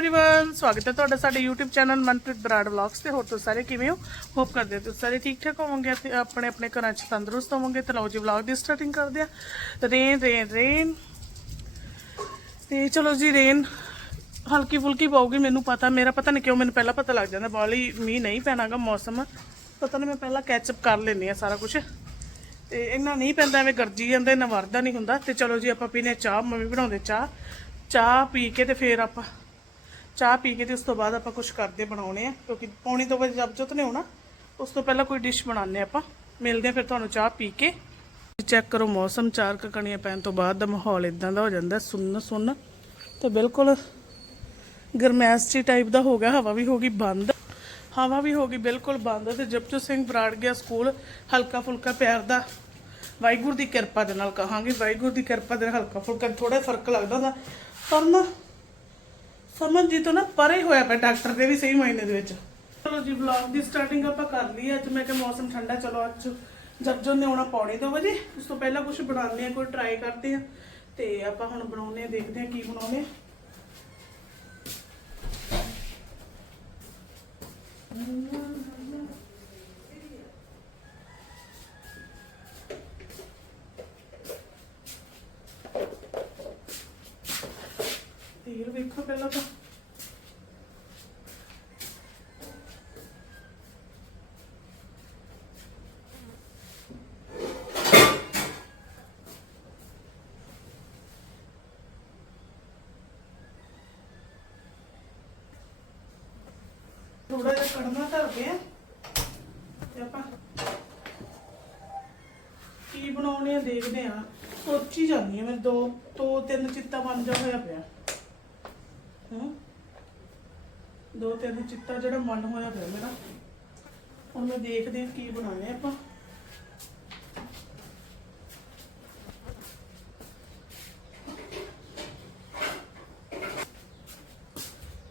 Everyone ਸਵਾਗਤ ਹੈ ਤੁਹਾਡਾ ਸਾਡੇ YouTube channel Manpreet Brar vlogs ਤੇ ਹੋਰ ਤੁਸੀਂ ਸਾਰੇ ਕਿਵੇਂ ਹੋ ਹੋਪ ਕਰਦੇ ਹਾਂ ਤੁਸੀਂ ਸਾਰੇ ਠੀਕ ਠਾਕ ਹੋਵੋਗੇ ਤੇ ਆਪਣੇ ਆਪਣੇ ਘਰਾਂ 'ਚ ਤੰਦਰੁਸਤ ਹੋਵੋਗੇ ਤੇ ਲਓ ਜੀ ਵਲੌਗ ਦੀ ਸਟਾਰਟਿੰਗ ਕਰਦੇ ਆ ਰੇਨ ਰੇਨ ਰੇਨ ਤੇ ਚਲੋ ਜੀ ਰੇਨ ਹਲਕੀ ਫੁਲਕੀ ਪਾਉਗੀ ਮੈਨੂੰ ਪਤਾ ਮੇਰਾ ਪਤਾ ਨਹੀਂ ਕਿਉਂ ਮੈਨੂੰ ਪਹਿਲਾਂ ਪਤਾ ਲੱਗ ਜਾਂਦਾ ਬਾਲੀ ਮੀਂਹ ਨਹੀਂ ਪੈਣਾਗਾ ਮੌਸਮ ਪਤਾ ਨਹੀਂ ਮੈਂ ਪਹਿਲਾਂ ਕੈਚਅਪ ਕਰ ਲੈਂਦੀ ਆ ਸਾਰਾ ਕੁਝ ਤੇ ਇੰਨਾ ਨਹੀਂ ਪੈਂਦਾ ਐਵੇਂ ਗਰਜੀ ਜਾਂਦਾ ਇਹਨਾਂ ਵਰਦਾ ਨਹੀਂ ਹੁੰਦਾ ਤੇ ਚਲੋ ਜੀ ਆਪਾਂ ਪੀਨੇ ਚਾਹ ਮੰਮੀ ਬਣਾਉਂਦੇ ਚਾਹ ਚਾਹ ਪੀ ਕੇ ਤੇ ਫੇਰ ਆਪਾਂ ਚਾਹ ਪੀ ਕੇ ਤੇ ਉਸ ਤੋਂ ਬਾਅਦ ਆਪਾਂ ਕੁਝ ਕਰਦੇ ਬਣਾਉਣੇ ਆ, ਕਿਉਂਕਿ ਪੌਣੀ ਤੋਂ ਵਜੇ ਜਬ ਜੋਤ ਨੇ ਹੋਣਾ ਉਸ ਤੋਂ ਪਹਿਲਾਂ ਕੋਈ ਡਿਸ਼ ਬਣਾਉਂਦੇ ਆਪਾਂ। ਮਿਲਦੇ ਆ ਫਿਰ ਤੁਹਾਨੂੰ ਚਾਹ ਪੀ ਕੇ। ਚੈੱਕ ਕਰੋ ਮੌਸਮ, ਚਾਰ ਕਣੀਆਂ ਪੈਣ ਤੋਂ ਬਾਅਦ ਦਾ ਮਾਹੌਲ ਇਦਾਂ ਦਾ ਹੋ ਜਾਂਦਾ, ਸੁੰਨ ਸੁੰਨ। ਤੇ ਬਿਲਕੁਲ ਗਰਮੈਸ਼ ਟਾਈਪ ਦਾ ਹੋ ਗਿਆ, ਹਵਾ ਵੀ ਹੋ ਗਈ ਬੰਦ। ਹਵਾ ਵੀ ਹੋ ਗਈ ਬਿਲਕੁਲ ਬੰਦ ਤੇ ਜਪਜੋਤ ਸਿੰਘ ਬਰਾੜ ਗਿਆ ਸਕੂਲ, ਹਲਕਾ ਫੁਲਕਾ ਪਿਆਰ ਦਾ। ਵਾਹਿਗੁਰੂ ਦੀ ਕਿਰਪਾ ਦੇ ਨਾਲ ਕਹਾਂਗੇ, ਵਾਹਿਗੁਰੂ ਦੀ ਕਿਰਪਾ ਦੇ ਨਾਲ ਹਲਕਾ ਫੁਲਕਾ ਥੋੜਾ ਫ਼ਰਕ ਲੱਗਦਾ ਹੁੰਦਾ। ਪਰ ਨਾ ਸਮਝ ਜੀ ਤੋਂ ਨਾ ਪਰੇ ਹੋਇਆ ਪਿਆ ਡਾਕਟਰ ਦੇ ਵੀ ਸਹੀ ਮਾਇਨੇ ਦੇ ਵਿੱਚ। ਚਲੋ ਜੀ ਵਲੌਗ ਦੀ ਸਟਾਰਟਿੰਗ ਆਪਾਂ ਕਰ ਲਈ ਅੱਜ ਮੈਂ ਕਿਹਾ ਮੌਸਮ ਠੰਡਾ, ਚਲੋ ਅੱਜ ਜੱਜੋਂ ਨੇ ਆਉਣਾ ਪੌਣੇ ਦੋ ਵਜੇ। ਉਸ ਤੋਂ ਪਹਿਲਾਂ ਕੁਝ ਬਣਾਉਂਦੇ ਆ, ਕੋਈ ਟਰਾਈ ਕਰਦੇ ਆ। ਤੇ ਆਪਾਂ ਹੁਣ ਬਣਾਉਨੇ ਦੇਖਦੇ ਆ ਕੀ ਬਣਾਉਨੇ ਆ। ਤੇਲ ਪਹਿਲਾਂ ਤਾਂ। ਥੋੜਾ ਜਿਹਾ ਕੜਨਾ ਧਰਦੇ ਆ। ਤੇ ਆਪਾਂ ਕੀ ਬਣਾਉਣੇ ਆ ਦੇਖਦੇ ਆ। ਸੋਚੀ ਜਾਂਦੀ ਆ ਮੈਂ ਦੋ ਦੋ, ਤਿੰਨ ਚਿੱਤਾ ਬਣ ਜਾ ਹੋਇਆ ਪਿਆ। ਹੂੰ। ਦੋ ਤਿੰਨ ਚਿੱਟਾ ਜਿਹੜਾ ਮਨ ਹੋਇਆ ਪਿਆ ਮੇਰਾ। ਹੁਣ ਮੈਂ ਦੇਖਦੇ ਆ ਕੀ ਬਣਾਉਣੇ ਆਪਾਂ।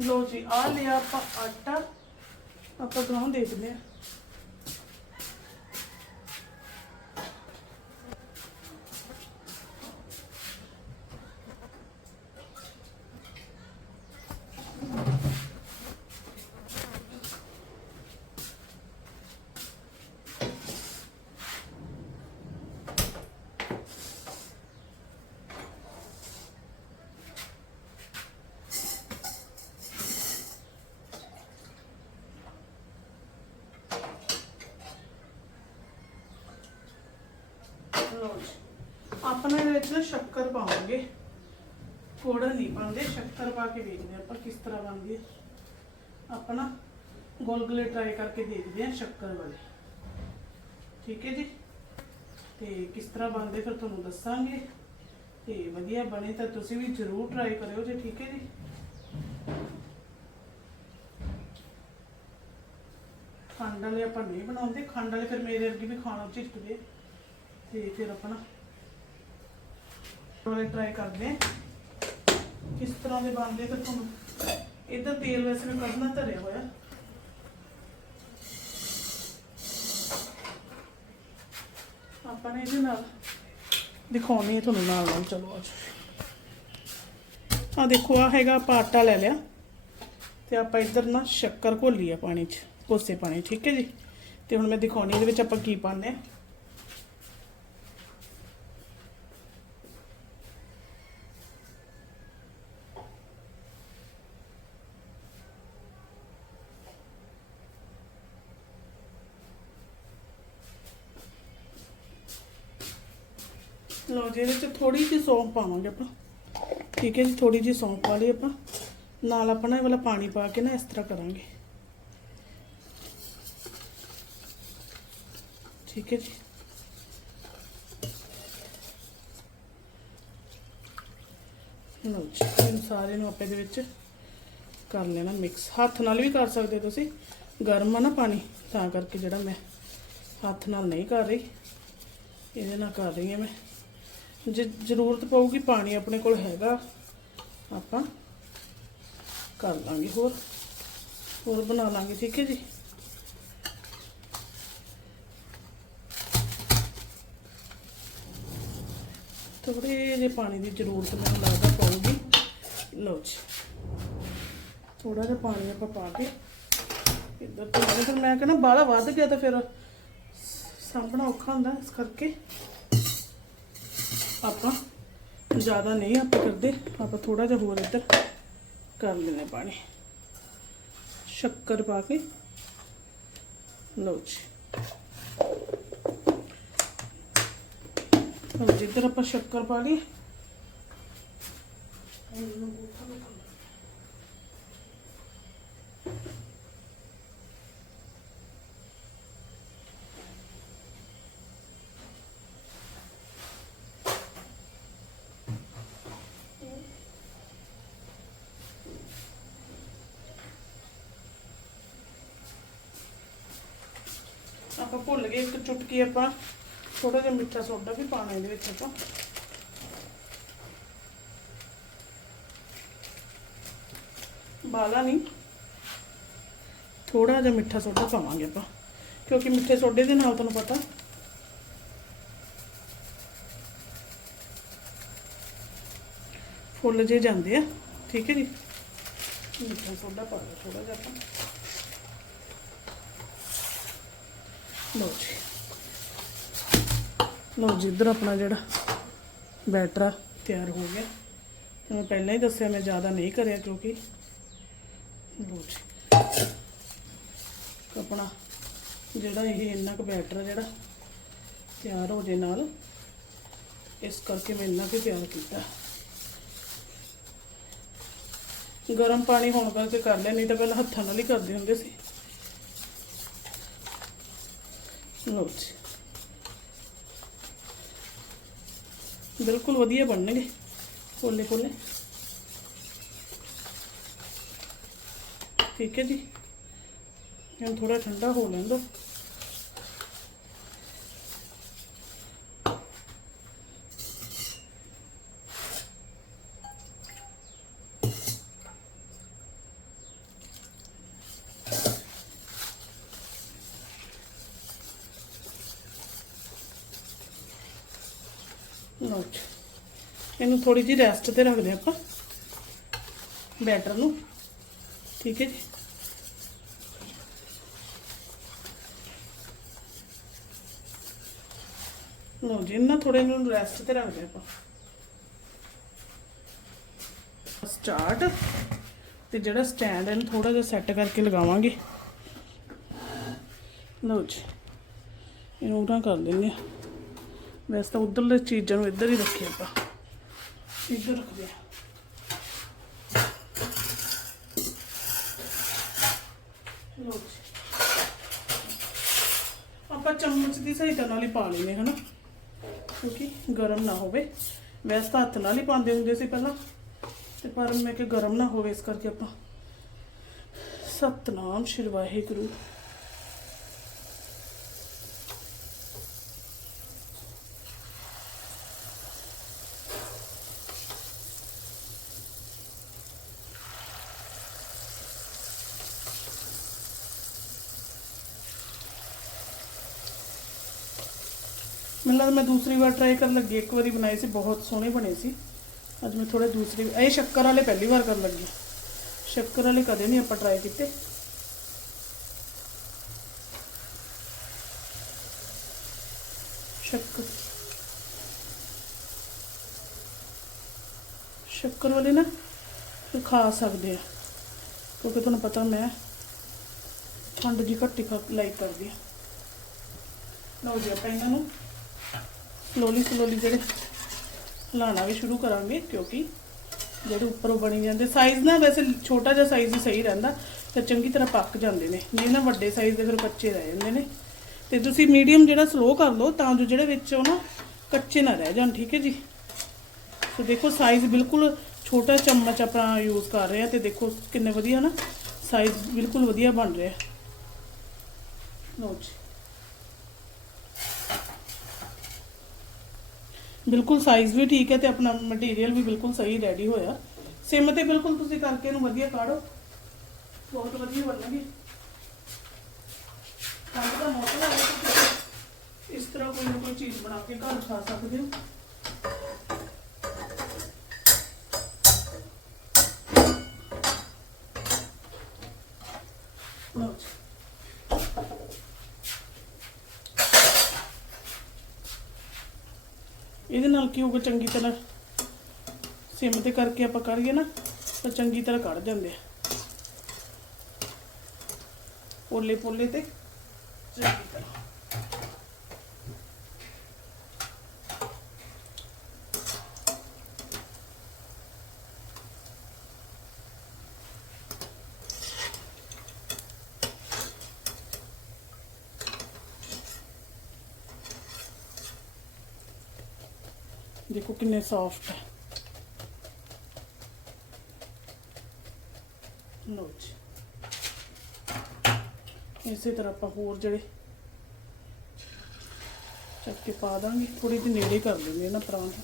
ਲੋ ਜੀ ਆ ਲਿਆ ਆਪਾਂ ਆਟਾ। ਆਪਾਂ ਗਾਉਂ ਦੇਖਦੇ ਹਾਂ ਲਓ ਜੀ। ਆਪਾਂ ਇਹਦੇ ਵਿੱਚ ਸ਼ੱਕਰ ਪਾਵਾਂਗੇ। ਕੋੜਾ ਨਹੀਂ ਪਾਉਂਦੇ ਸ਼ੱਕਰ ਪਾ ਕੇ ਦੇਖਦੇ ਹਾਂ ਆਪਾਂ ਕਿਸ ਤਰ੍ਹਾਂ ਬਣਦੀ ਹੈ। ਆਪਾਂ ਨਾ ਗੋਲਗਲੇ ਟਰਾਈ ਕਰਕੇ ਦੇਖਦੇ ਹਾਂ ਸ਼ੱਕਰ ਵਾਲੇ। ਠੀਕ ਹੈ ਜੀ? ਤੇ ਕਿਸ ਤਰ੍ਹਾਂ ਬਣਦੇ ਫਿਰ ਤੁਹਾਨੂੰ ਦੱਸਾਂਗੇ। ਤੇ ਵਧੀਆ ਬਣੇ ਤਾਂ ਤੁਸੀਂ ਵੀ ਜ਼ਰੂਰ ਟਰਾਈ ਕਰਿਓ ਜੀ, ਠੀਕ ਹੈ ਜੀ? ਖੰਡ ਵਾਲੇ ਆਪਾਂ ਨਹੀਂ ਬਣਾਉਂਦੇ, ਖੰਡ ਵਾਲੇ ਫਿਰ ਮੇਰੇ ਅੱਗੇ ਵੀ ਖਾਣਾ ਝਿਜਕਦੇ। ਤੇ ਫਿਰ ਆਪਣਾ ਵਾਲੇ ਟਰਾਈ ਕਰਦੇ ਹਾਂ। ਕਿਸ ਤਰ੍ਹਾਂ ਦੇ ਬਣਦੇ ਫਿਰ ਤੁਹਾਨੂੰ ਇਧਰ ਤੇਲ ਵੈਸੇ ਮੈਂ ਕੱਢਣਾ ਧਰਿਆ ਹੋਇਆ। ਆਪਾਂ ਨੇ ਇਹਦੇ ਨਾਲ ਦਿਖਾਉਣੀ ਹੈ ਤੁਹਾਨੂੰ ਨਾਲ ਨਾਲ, ਚਲੋ ਅੱਜ ਆ ਦੇਖੋ ਆ ਹੈਗਾ ਆਪਾਂ ਆਟਾ ਲੈ ਲਿਆ। ਤੇ ਆਪਾਂ ਇਧਰ ਨਾ ਸ਼ੱਕਰ ਘੋਲੀ ਆ ਪਾਣੀ 'ਚ, ਕੋਸੇ ਪਾਣੀ, ਠੀਕ ਹੈ ਜੀ? ਤੇ ਹੁਣ ਮੈਂ ਦਿਖਾਉਣੀ, ਇਹਦੇ ਵਿੱਚ ਆਪਾਂ ਕੀ ਪਾਉਂਦੇ ਆ ਲਓ ਜੀ, ਇਹਦੇ ਚ ਥੋੜੀ ਜਿਹੀ ਸੌਂਫ ਪਾਵਾਂਗੇ ਆਪਾਂ। ਠੀਕ ਹੈ ਜੀ ਥੋੜੀ ਜਿਹੀ ਸੌਂਫ ਪਾ ਲਈ ਆਪਾਂ। ਨਾਲ ਆਪਣਾ ਇਹ ਵਾਲਾ ਪਾਣੀ ਪਾ ਕੇ ਨਾ ਇਸ ਤਰ੍ਹਾਂ ਕਰਾਂਗੇ। ਠੀਕ ਹੈ ਜੀ। ਲਓ ਜੀ, ਇਹਨੂੰ ਸਾਰੇ ਨੂੰ ਆਪੇ ਦੇ ਵਿੱਚ ਕਰ ਲੈਣਾ ਮਿਕਸ ਹੱਥ ਨਾਲ ਵੀ ਕਰ ਸਕਦੇ ਤੁਸੀਂ। ਗਰਮ ਆ ਨਾ ਪਾਣੀ, ਤਾਂ ਕਰਕੇ ਜਿਹੜਾ ਮੈਂ ਹੱਥ ਨਾਲ ਨਹੀਂ ਕਰ ਰਹੀ। ਇਹਦੇ ਨਾਲ ਕਰ ਰਹੀ ਹਾਂ ਮੈਂ। ਜੇ ਜ਼ਰੂਰਤ ਪਊਗੀ, ਪਾਣੀ ਆਪਣੇ ਕੋਲ ਹੈਗਾ, ਆਪਾਂ ਕਰ ਲਾਂਗੇ ਹੋਰ। ਹੋਰ ਬਣਾ ਲਾਂਗੇ, ਠੀਕ ਹੈ ਜੀ? ਥੋੜੇ ਜਿਹੇ ਪਾਣੀ ਦੀ ਜ਼ਰੂਰਤ ਮੈਨੂੰ ਲੱਗਦਾ ਪਊਗੀ। ਲਓ ਜੀ। ਥੋੜਾ ਜਿਹਾ ਪਾਣੀ ਆਪਾਂ ਪਾ ਕੇ ਇੱਧਰ ਤੋਂ ਫਿਰ ਮੈਂ ਕਹਿੰਦਾ ਬਾਹਲਾ ਵੱਧ ਗਿਆ ਤਾਂ ਫਿਰ ਸਾਂਭਣਾ ਔਖਾ ਹੁੰਦਾ ਇਸ ਕਰਕੇ। ਆਪਾਂ ਜ਼ਿਆਦਾ ਨਹੀਂ ਆਪਾਂ ਕਰਦੇ, ਆਪਾਂ ਥੋੜਾ ਜਿਹਾ ਹੋਰ ਇੱਧਰ ਕਰ ਲੈਣੇ ਪਾਣੀ। ਸ਼ੱਕਰ ਪਾ ਕੇ। ਲਓ ਜੀ। ਹੁਣ ਜਿੱਧਰ ਆਪਾਂ ਸ਼ੱਕਰ ਪਾ ਲਈ ਆਪਾਂ ਭੁੱਲ ਗਏ ਇੱਕ ਚੁਟਕੀ ਆਪਾਂ ਥੋੜਾ ਜਿਹਾ ਮਿੱਠਾ ਸੋਡਾ ਵੀ ਪਾਣਾ ਇਹਦੇ ਵਿੱਚ ਆਪਾਂ। ਬਾਲਾ ਨਹੀਂ ਥੋੜਾ ਜਿਹਾ ਮਿੱਠਾ ਸੋਡਾ ਪਾਵਾਂਗੇ ਆਪਾਂ, ਕਿਉਂਕਿ ਮਿੱਠੇ ਸੋਡੇ ਦੇ ਨਾਲ ਤੁਹਾਨੂੰ ਪਤਾ। ਫੁੱਲ ਜੇ ਜਾਂਦੇ ਆ, ਠੀਕ ਹੈ ਜੀ? ਮਿੱਠਾ ਸੋਡਾ ਪਾ ਲਓ ਥੋੜਾ ਜਿਹਾ ਆਪਾਂ। ਲਓ ਜੀ। ਲਓ ਜੀ, ਇੱਧਰ ਆਪਣਾ ਜਿਹੜਾ ਬੈਟਰ ਆ ਤਿਆਰ ਹੋ ਗਿਆ। ਤੇ ਮੈਂ ਪਹਿਲਾਂ ਹੀ ਦੱਸਿਆ, ਮੈਂ ਜ਼ਿਆਦਾ ਨਹੀਂ ਕਰਿਆ ਕਿਉਂਕਿ ਲਓ ਜੀ। ਆਪਣਾ ਜਿਹੜਾ ਇਹ ਇੰਨਾ ਕੁ ਬੈਟਰ ਜਿਹੜਾ ਤਿਆਰ ਹੋ ਜੇ ਨਾਲ, ਇਸ ਕਰਕੇ ਮੈਂ ਇੰਨਾ ਕੁ ਤਿਆਰ ਕੀਤਾ। ਗਰਮ ਪਾਣੀ ਹੋਣ ਕਰਕੇ ਕਰ ਲਿਆ, ਨਹੀਂ ਤਾਂ ਪਹਿਲਾਂ ਹੱਥਾਂ ਨਾਲ ਹੀ ਕਰਦੇ ਹੁੰਦੇ ਸੀ। ਲਓ ਬਿਲਕੁਲ ਵਧੀਆ ਬਣਨਗੇ। ਫੁੱਲੇ ਪੋਲੇ ਠੀਕ ਹੈ ਜੀ। ਹੁਣ ਥੋੜਾ ਠੰਡਾ ਹੋ ਲੈਣ ਦੋ ਲਓ ਇਹਨੂੰ ਥੋੜੀ ਜਿਹੀ ਰੈਸਟ ਤੇ ਰੱਖਦੇ ਆਪਾਂ। ਬੈਟਰ ਨੂੰ। ਠੀਕ ਹੈ ਜੀ। ਲਓ ਜੀ ਇਹਨਾਂ ਥੋੜੇ ਨੂੰ ਰੈਸਟ ਤੇ ਰੱਖਦੇ ਆਪਾਂ। ਸਟਾਰਟ ਤੇ ਜਿਹੜਾ ਸਟੈਂਡ ਇਹਨੂੰ ਥੋੜਾ ਜਿਹਾ ਸੈੱਟ ਕਰਕੇ ਲਗਾਵਾਂਗੇ। ਲਓ ਜੀ। ਇਹਨੂੰ ਉਰਾਂ ਕਰ ਦਿੰਦੇ ਆ ਵੈਸੇ ਤਾਂ ਉਧਰਲੇ ਚੀਜ਼ਾਂ ਨੂੰ ਇੱਧਰ ਹੀ ਰੱਖਿਆ ਆਪਾਂ। ਇੱਧਰ ਰੱਖਦੇ ਆ ਲਓ ਜੀ। ਆਪਾਂ ਚਮਚ ਦੀ ਸਹਾਇਤਾ ਨਾਲ ਹੀ ਪਾ ਲੈਨੇ ਹਨਾ? ਕਿਉਂਕਿ ਗਰਮ ਨਾ ਹੋਵੇ। ਵੈਸੇ ਤਾਂ ਹੱਥ ਨਾਲ ਹੀ ਪਾਉਂਦੇ ਹੁੰਦੇ ਸੀ ਪਹਿਲਾਂ। ਤੇ ਪਰ ਮੈਂ ਕਿ ਗਰਮ ਨਾ ਹੋਵੇ ਇਸ ਕਰਕੇ ਆਪਾਂ। ਸਤਨਾਮ ਸ਼੍ਰੀ ਵਾਹਿਗੁਰੂ। ਮੈਨੂੰ ਲੱਗਦਾ ਮੈਂ ਦੂਸਰੀ ਵਾਰ ਟਰਾਈ ਕਰਨ ਲੱਗੀ, ਇੱਕ ਵਾਰੀ ਬਣਾਏ ਸੀ, ਬਹੁਤ ਸੋਹਣੇ ਬਣੇ ਸੀ। ਅੱਜ ਮੈਂ ਥੋੜੇ ਦੂਸਰੀ ਇਹ ਸ਼ੱਕਰ ਵਾਲੇ ਪਹਿਲੀ ਵਾਰ ਕਰਨ ਲੱਗੀ। ਸ਼ੱਕਰ ਵਾਲੇ ਕਦੇ ਨਹੀਂ ਆਪਾਂ ਟਰਾਈ ਕੀਤੇ। ਸ਼ੱਕਰ। ਸ਼ੱਕਰ ਵਾਲੇ ਨਾ ਫਿਰ ਖਾ ਸਕਦੇ ਆ, ਕਿਉਂਕਿ ਤੁਹਾਨੂੰ ਪਤਾ ਮੈਂ ਠੰਡ ਦੀ ਘੱਟੀ ਲਾਈਕ ਕਰਦੀ ਆ। ਲਓ ਜੀ, ਆਪਾਂ ਇਹਨਾਂ ਨੂੰ ਸਲੋਲੀ ਸਲੋਲੀ ਜਿਹੜੇ ਹਿਲਾਉਣਾ ਵੀ ਸ਼ੁਰੂ ਕਰਾਂਗੇ, ਕਿਉਂਕਿ ਜਿਹੜੇ ਉੱਪਰੋਂ ਬਣੀ ਜਾਂਦੇ ਸਾਈਜ਼ ਨਾ ਵੈਸੇ ਛੋਟਾ ਜਿਹਾ ਸਾਈਜ਼ ਹੀ ਸਹੀ ਰਹਿੰਦਾ, ਤੇ ਚੰਗੀ ਤਰ੍ਹਾਂ ਪੱਕ ਜਾਂਦੇ ਨੇ। ਜੇ ਨਾ ਵੱਡੇ ਸਾਈਜ਼ ਦੇ ਫਿਰ ਕੱਚੇ ਰਹਿ ਜਾਂਦੇ ਨੇ। ਤੇ ਤੁਸੀਂ ਮੀਡੀਅਮ ਜਿਹੜਾ ਸਲੋ ਕਰ ਲਓ, ਤਾਂ ਜੋ ਜਿਹੜੇ ਵਿੱਚੋਂ ਨਾ ਕੱਚੇ ਨਾ ਰਹਿ ਜਾਣ, ਠੀਕ ਹੈ ਜੀ? ਸੋ ਦੇਖੋ ਸਾਈਜ਼ ਬਿਲਕੁਲ ਛੋਟਾ ਚਮਚ ਆਪਾਂ ਯੂਜ਼ ਕਰ ਰਹੇ ਆ ਤੇ ਦੇਖੋ ਕਿੰਨੇ ਵਧੀਆ ਨਾ ਸਾਈਜ਼ ਬਿਲਕੁਲ ਵਧੀਆ ਬਣ ਰਿਹਾ। ਲਓ ਜੀ। ਬਿਲਕੁਲ ਸਾਈਜ਼ ਵੀ ਠੀਕ ਹੈ ਤੇ ਆਪਣਾ ਮਟੀਰੀਅਲ ਵੀ ਬਿਲਕੁਲ ਸਹੀ ਰੈਡੀ ਹੋਇਆ। ਸਿਮ ਤੇ ਬਿਲਕੁਲ ਤੁਸੀਂ ਕਰਕੇ ਇਹਨੂੰ ਵਧੀਆ ਕਾੜੋ। ਬਹੁਤ ਵਧੀਆ ਬਣਨਗੇ। ਕੱਲ ਦਾ ਮੌਸਮ ਹੈ ਇਸ ਤਰ੍ਹਾਂ ਕੋਈ ਨਾ ਕੋਈ ਚੀਜ਼ ਬਣਾ ਕੇ ਘਰ ਖਾ ਸਕਦੇ ਹੋ ਲਓ ਜੀ ਕਿਉਂਕਿ ਚੰਗੀ ਤਰ੍ਹਾਂ ਸਿਮ ਤੇ ਕਰਕੇ ਆਪਾਂ ਕਰੀਏ ਨਾ, ਤਾਂ ਚੰਗੀ ਤਰ੍ਹਾਂ ਕੱਢ ਜਾਂਦੇ ਆ। ਪੋਲੇ ਪੋਲੇ ਤੇ। ਚੰਗੀ ਤਰ੍ਹਾਂ। ਦੇਖੋ ਕਿੰਨੇ ਸੌਫਟ ਹੈ ਲਓ ਜੀ। ਇਸੇ ਤਰ੍ਹਾਂ ਆਪਾਂ ਹੋਰ ਜਿਹੜੇ ਚੱਕ ਕੇ ਪਾ ਦਾਂਗੇ। ਥੋੜੀ ਜਿਹੀ ਨੇੜੇ ਕਰ ਦਿੰਦੇ ਨਾ ਪਰਾਂਠਾ।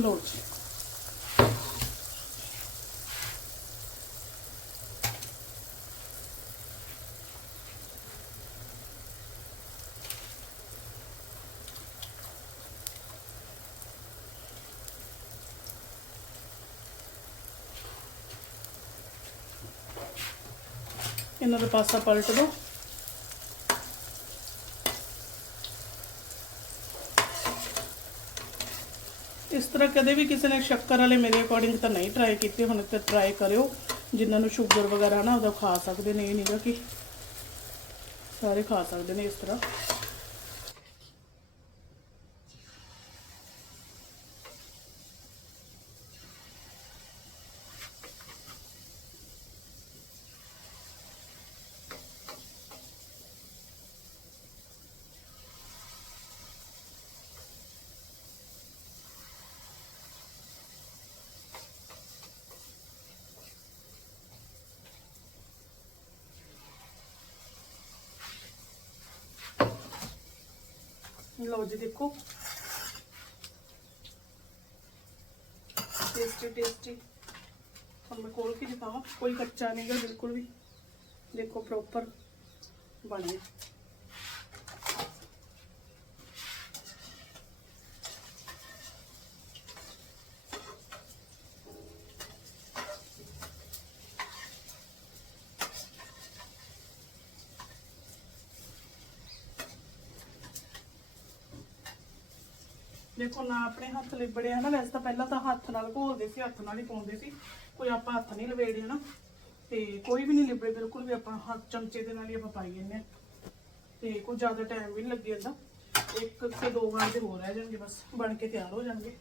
ਲਓ ਜੀ ਇਹਨਾਂ ਦਾ ਪਾਸਾ ਪਲਟ ਦੋ ਇਸ ਤਰ੍ਹਾਂ ਕਦੇ ਵੀ ਕਿਸੇ ਨੇ ਸ਼ੱਕਰ ਵਾਲੇ ਮੇਰੇ ਅਕੋਰਡਿੰਗ ਤਾਂ ਨਹੀਂ ਟਰਾਈ ਕੀਤੇ, ਹੁਣ ਤੇ ਟਰਾਈ ਕਰਿਓ। ਜਿਨ੍ਹਾਂ ਨੂੰ ਸ਼ੂਗਰ ਵਗੈਰਾ ਨਾ ਉਹਦਾ ਖਾ ਸਕਦੇ ਨੇ, ਇਹ ਨਹੀਂਗਾ ਕਿ ਸਾਰੇ ਖਾ ਸਕਦੇ ਨੇ ਇਸ ਤਰ੍ਹਾਂ। ਲਓ ਜੀ ਦੇਖੋ ਟੇਸਟੀ ਟੇਸਟੀ ਹੁਣ ਮੈਂ ਖੋਲ ਕੇ ਦਿਖਾਵਾਂ ਕੋਈ ਕੱਚਾ ਨਹੀਂਗਾ ਬਿਲਕੁਲ ਵੀ ਦੇਖੋ ਪ੍ਰੋਪਰ ਬਣ ਗਿਆ ਦੇਖੋ ਨਾ ਆਪਣੇ ਹੱਥ ਲਿਬੜੇ ਆ ਵੈਸੇ ਤਾਂ ਪਹਿਲਾਂ ਤਾਂ ਹੱਥ ਨਾਲ ਘੋਲਦੇ ਸੀ, ਹੱਥ ਨਾਲ ਹੀ ਪਾਉਂਦੇ ਸੀ। ਕੋਈ ਆਪਾਂ ਹੱਥ ਨਹੀਂ ਲਵੇੜੇ ਨਾ ਤੇ ਕੋਈ ਵੀ ਨਹੀਂ ਲਿਬੜੇ, ਬਿਲਕੁਲ ਵੀ ਆਪਾਂ ਹੱਥ ਚਮਚੇ ਦੇ ਨਾਲ ਹੀ ਆਪਾਂ ਪਾਈ ਜੰਨੇ ਤੇ ਕੋਈ ਜ਼ਿਆਦਾ ਟਾਈਮ ਵੀ ਨਹੀਂ ਲੱਗੀ ਜਾਂਦਾ ਇੱਕ ਤੇ ਦੋ ਘੰਟੇ ਹੋਰ ਰਹਿ ਜਾਣਗੇ, ਬਸ ਬਣ ਕੇ ਤਿਆਰ ਹੋ ਜਾਣਗੇ।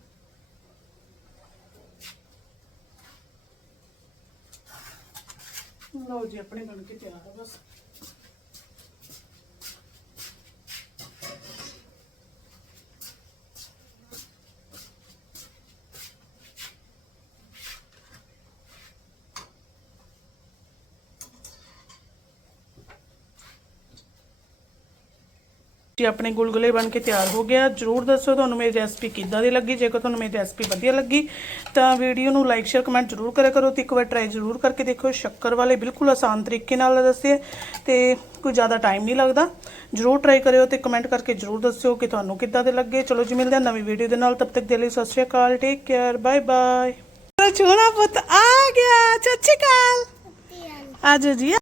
ਲਓ ਜੀ, ਆਪਣੇ ਬਣ ਕੇ ਤਿਆਰ ਆ ਬਸ। ਜੀ ਆਪਣੇ ਗੁਲਗੁਲੇ ਬਣ ਕੇ ਤਿਆਰ ਹੋ ਗਿਆ। ਜਰੂਰ ਦੱਸੋ ਤੁਹਾਨੂੰ ਮੇਰੀ ਰੈਸਪੀ ਕਿੱਦਾਂ ਦੀ ਲੱਗੀ। ਜੇਕਰ ਤੁਹਾਨੂੰ ਮੇਰੀ ਰੈਸਪੀ ਵਧੀਆ ਲੱਗੀ ਤਾਂ ਵੀਡੀਓ ਨੂੰ ਲਾਈਕ ਸ਼ੇਅਰ ਕਮੈਂਟ ਜਰੂਰ ਕਰਿਆ ਕਰੋ ਤੇ ਇੱਕ ਵਾਰ ਟਰਾਈ ਜਰੂਰ ਕਰਕੇ ਦੇਖੋ ਸ਼ੱਕਰ ਵਾਲੇ ਬਿਲਕੁਲ ਆਸਾਨ ਤਰੀਕੇ ਨਾਲ ਦੱਸੇ ਤੇ ਕੋਈ ਜ਼ਿਆਦਾ ਟਾਈਮ ਨਹੀਂ ਲੱਗਦਾ। ਜਰੂਰ ਟਰਾਈ ਕਰਿਓ ਤੇ ਕਮੈਂਟ ਕਰਕੇ ਜਰੂਰ ਦੱਸਿਓ ਕਿ ਤੁਹਾਨੂੰ ਕਿੱਦਾਂ ਦੇ ਲੱਗੇ। ਚਲੋ ਜੀ ਮਿਲਦੇ ਹਾਂ ਨਵੀਂ ਵੀਡੀਓ ਦੇ ਨਾਲ। ਤਬ ਤੱਕ ਦੇ ਲਈ ਸਤਿ ਸ਼੍ਰੀ ਅਕਾਲ। ਟੇਕ ਕੇਅਰ ਬਾਏ ਬਾਏ ਚੋਣਾ ਪੁੱਤ ਆ ਗਿਆ। ਸਤਿ ਸ਼੍ਰੀ ਅਕਾਲ। ਆਜੋ ਜੀ